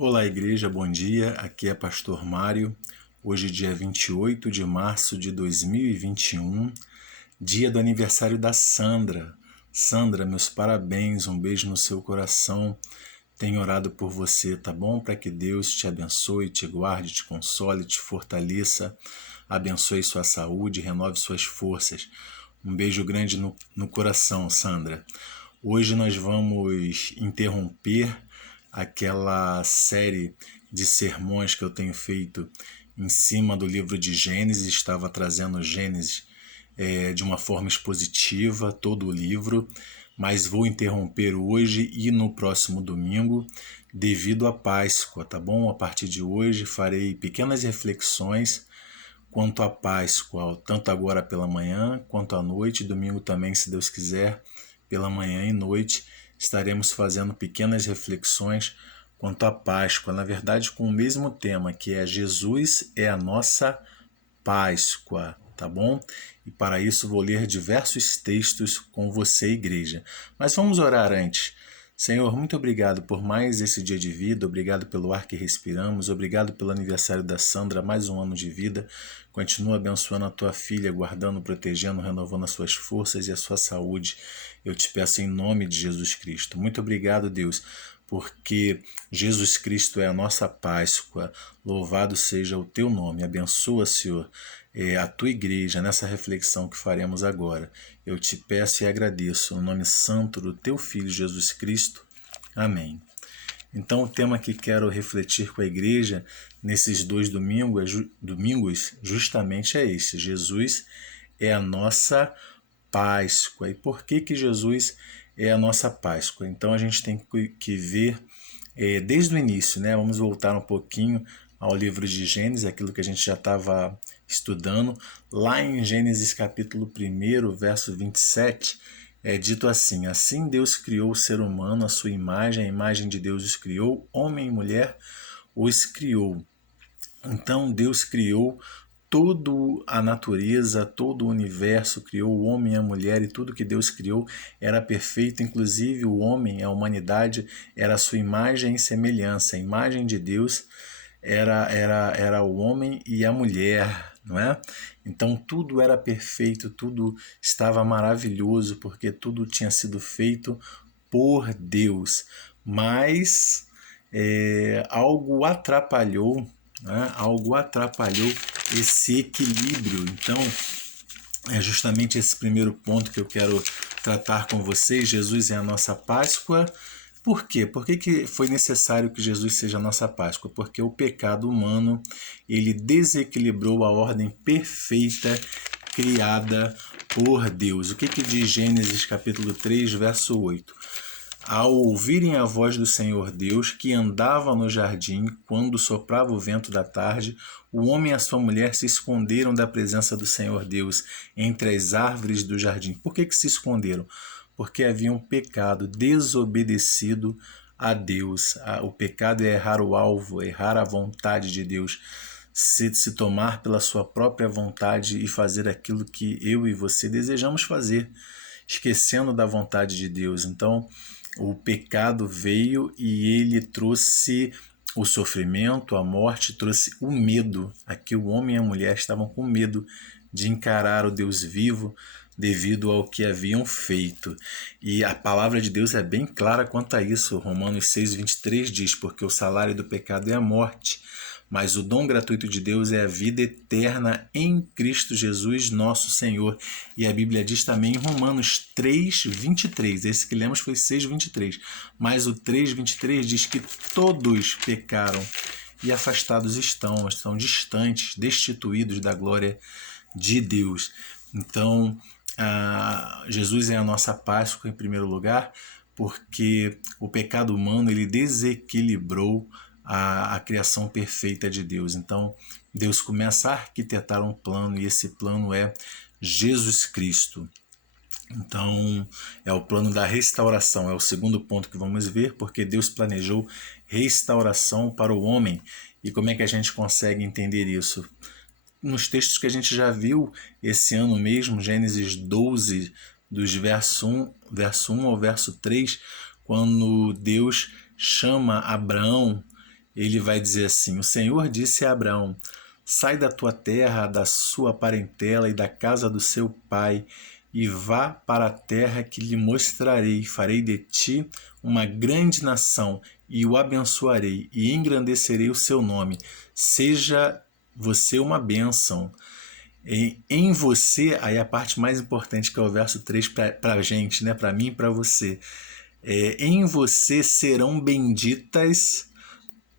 Olá, igreja, bom dia. Aqui é Pastor Mário. Hoje, dia 28 de março de 2021, dia do aniversário da Sandra. Sandra, meus parabéns, um beijo no seu coração. Tenho orado por você, tá bom? Para que Deus te abençoe, te guarde, te console, te fortaleça, abençoe sua saúde, renove suas forças. Um beijo grande no coração, Sandra. Hoje nós vamos interromper aquela série de sermões que eu tenho feito em cima do livro de Gênesis. Estava trazendo Gênesis de uma forma expositiva, todo o livro, mas vou interromper hoje e no próximo domingo devido à Páscoa, tá bom? A partir de hoje farei pequenas reflexões quanto à Páscoa, tanto agora pela manhã quanto à noite, domingo também, se Deus quiser, pela manhã e noite, estaremos fazendo pequenas reflexões quanto à Páscoa, na verdade com o mesmo tema, que é Jesus é a nossa Páscoa, tá bom? E para isso vou ler diversos textos com você, igreja. Mas vamos orar antes. Senhor, muito obrigado por mais esse dia de vida, obrigado pelo ar que respiramos, obrigado pelo aniversário da Sandra, mais um ano de vida. Continua abençoando a tua filha, guardando, protegendo, renovando as suas forças e a sua saúde. Eu te peço em nome de Jesus Cristo. Muito obrigado, Deus, porque Jesus Cristo é a nossa Páscoa. Louvado seja o teu nome. Abençoa, Senhor, a tua igreja nessa reflexão que faremos agora. Eu te peço e agradeço no nome santo do teu Filho Jesus Cristo. Amém. Então o tema que quero refletir com a igreja nesses dois domingos justamente é esse. Jesus é a nossa Páscoa. E por que Jesus é a nossa Páscoa? Então a gente tem que ver desde o início, né? Vamos voltar um pouquinho ao livro de Gênesis, aquilo que a gente já estava estudando. Lá em Gênesis capítulo 1, verso 27, é dito assim: Assim Deus criou o ser humano, a sua imagem, a imagem de Deus os criou, homem e mulher os criou. Então Deus criou toda a natureza, todo o universo, criou o homem e a mulher, e tudo que Deus criou era perfeito, inclusive o homem, a humanidade, era a sua imagem e semelhança. A imagem de Deus era o homem e a mulher, não é? Então tudo era perfeito, tudo estava maravilhoso, porque tudo tinha sido feito por Deus. Mas algo atrapalhou, né? Algo atrapalhou esse equilíbrio. Então, é justamente esse primeiro ponto que eu quero tratar com vocês. Jesus é a nossa Páscoa. Por quê? Por que foi necessário que Jesus seja a nossa Páscoa? Porque o pecado humano, ele desequilibrou a ordem perfeita criada por Deus. O que diz Gênesis capítulo 3, verso 8? Ao ouvirem a voz do Senhor Deus, que andava no jardim quando soprava o vento da tarde, o homem e a sua mulher se esconderam da presença do Senhor Deus entre as árvores do jardim. Por que se esconderam? Porque haviam pecado, desobedecido a Deus. O pecado é errar o alvo, errar a vontade de Deus, se tomar pela sua própria vontade e fazer aquilo que eu e você desejamos fazer, esquecendo da vontade de Deus. Então, o pecado veio e ele trouxe o sofrimento, a morte, trouxe o medo. Aqui o homem e a mulher estavam com medo de encarar o Deus vivo devido ao que haviam feito. E a palavra de Deus é bem clara quanto a isso. Romanos 6:23 diz: porque o salário do pecado é a morte, mas o dom gratuito de Deus é a vida eterna em Cristo Jesus, nosso Senhor. E a Bíblia diz também em Romanos 3:23, esse que lemos foi 6:23, mas o 3:23 diz que todos pecaram e afastados estão distantes, destituídos da glória de Deus. Então, Jesus é a nossa Páscoa em primeiro lugar, porque o pecado humano ele desequilibrou a criação perfeita de Deus. Então, Deus começa a arquitetar um plano, e esse plano é Jesus Cristo. Então, é o plano da restauração, é o segundo ponto que vamos ver, porque Deus planejou restauração para o homem. E como é que a gente consegue entender isso? Nos textos que a gente já viu esse ano mesmo, Gênesis 12, dos verso 1 ao verso 3, quando Deus chama Abraão, ele vai dizer assim: o Senhor disse a Abraão: sai da tua terra, da sua parentela e da casa do seu pai, e vá para a terra que lhe mostrarei. Farei de ti uma grande nação, e o abençoarei, e engrandecerei o seu nome. Seja você uma bênção. Em você, aí a parte mais importante, que é o verso 3 para a gente, né? Para mim e para você. Em você serão benditas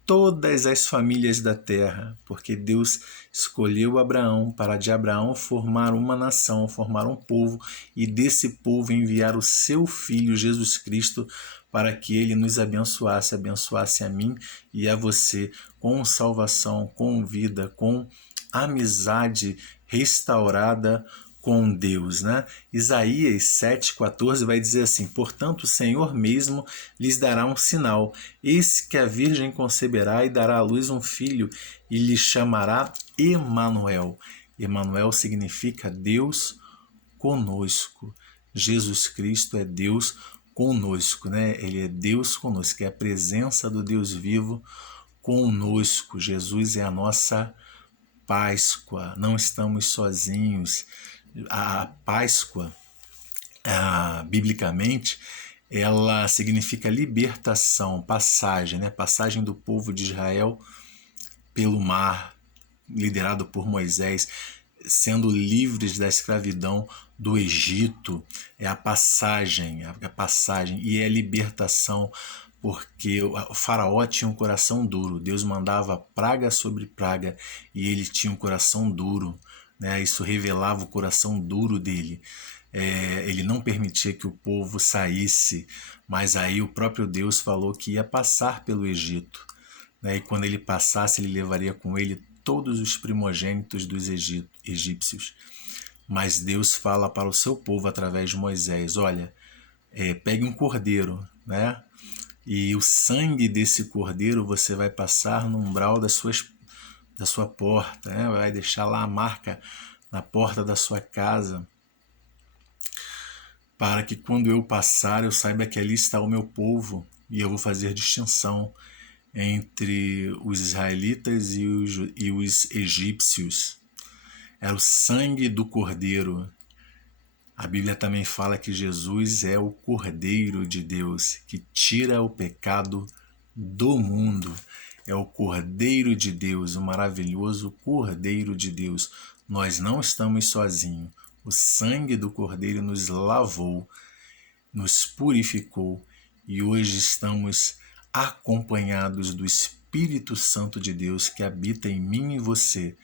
todas as famílias da terra, porque Deus escolheu Abraão para de Abraão formar uma nação, formar um povo, e desse povo enviar o seu Filho Jesus Cristo para que ele nos abençoasse, abençoasse a mim e a você com salvação, com vida, com amizade restaurada com Deus, né? Isaías 7,14 vai dizer assim: portanto, o Senhor mesmo lhes dará um sinal. Eis que a virgem conceberá e dará à luz um filho, e lhe chamará Emanuel. Emanuel significa Deus conosco. Jesus Cristo é Deus conosco, né? Ele é Deus conosco, é a presença do Deus vivo conosco. Jesus é a nossa Páscoa, não estamos sozinhos. A Páscoa, biblicamente, ela significa libertação, passagem, né? Passagem do povo de Israel pelo mar, liderado por Moisés, sendo livres da escravidão do Egito. É a passagem, e é a libertação, porque o faraó tinha um coração duro. Deus mandava praga sobre praga e ele tinha um coração duro, né? Isso revelava o coração duro dele. Ele não permitia que o povo saísse, mas aí o próprio Deus falou que ia passar pelo Egito, né? E quando ele passasse, ele levaria com ele todos os primogênitos dos egípcios. Mas Deus fala para o seu povo através de Moisés: olha, pegue um cordeiro, né? E o sangue desse cordeiro você vai passar no umbral da sua porta, né? Vai deixar lá a marca na porta da sua casa, para que quando eu passar eu saiba que ali está o meu povo, e eu vou fazer distinção entre os israelitas e os egípcios. Era o sangue do cordeiro. A Bíblia também fala que Jesus é o Cordeiro de Deus, que tira o pecado do mundo. É o Cordeiro de Deus, o maravilhoso Cordeiro de Deus. Nós não estamos sozinhos. O sangue do Cordeiro nos lavou, nos purificou, e hoje estamos acompanhados do Espírito Santo de Deus que habita em mim e você.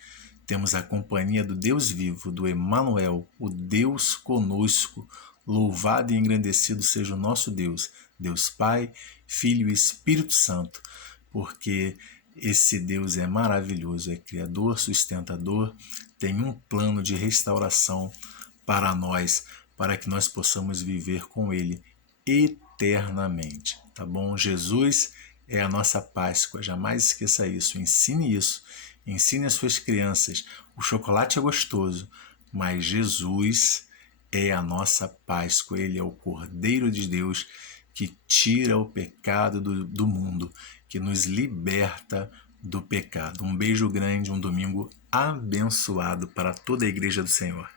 Temos a companhia do Deus vivo, do Emanuel, o Deus conosco. Louvado e engrandecido seja o nosso Deus, Deus Pai, Filho e Espírito Santo, porque esse Deus é maravilhoso, é Criador, sustentador, tem um plano de restauração para nós, para que nós possamos viver com Ele eternamente, tá bom? Jesus é a nossa Páscoa, jamais esqueça isso, ensine isso. Ensine as suas crianças. O chocolate é gostoso, mas Jesus é a nossa Páscoa. Ele é o Cordeiro de Deus que tira o pecado do mundo, que nos liberta do pecado. Um beijo grande, um domingo abençoado para toda a Igreja do Senhor.